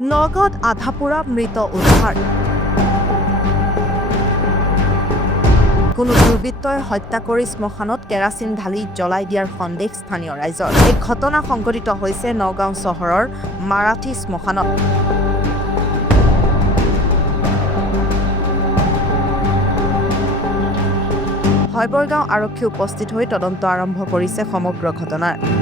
নগাঁৱত আধাপোৰা মৃত উদ্ধাৰ কোনো দুৰ্বৃত্তই হত্যা কৰি শ্মশানত কেৰাচিন ঢালি জ্বলাই দিয়াৰ সন্দেহ স্থানীয় ৰাইজৰ এই ঘটনা সংঘটিত হৈছে নগাঁও চহৰৰ মাৰাঠী শ্মশানত হৈবৰগাঁও আৰক্ষী উপস্থিত হৈ তদন্ত আৰম্ভ কৰিছে সমগ্ৰ ঘটনাৰ